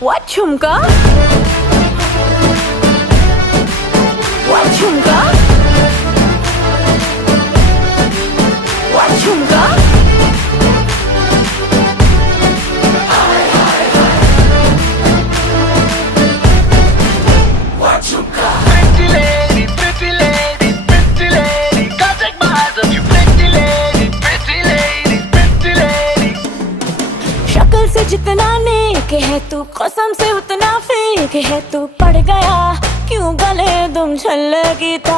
What झुमका? What झुमका? What झुमका? Pretty lady, pretty lady, pretty lady, can't take my eyes off you. Pretty lady, pretty lady, pretty lady. शक्ल से जितना नेक है तू, कसम से उतना फेक है तू। पड़ गया क्यों गले तुम छल की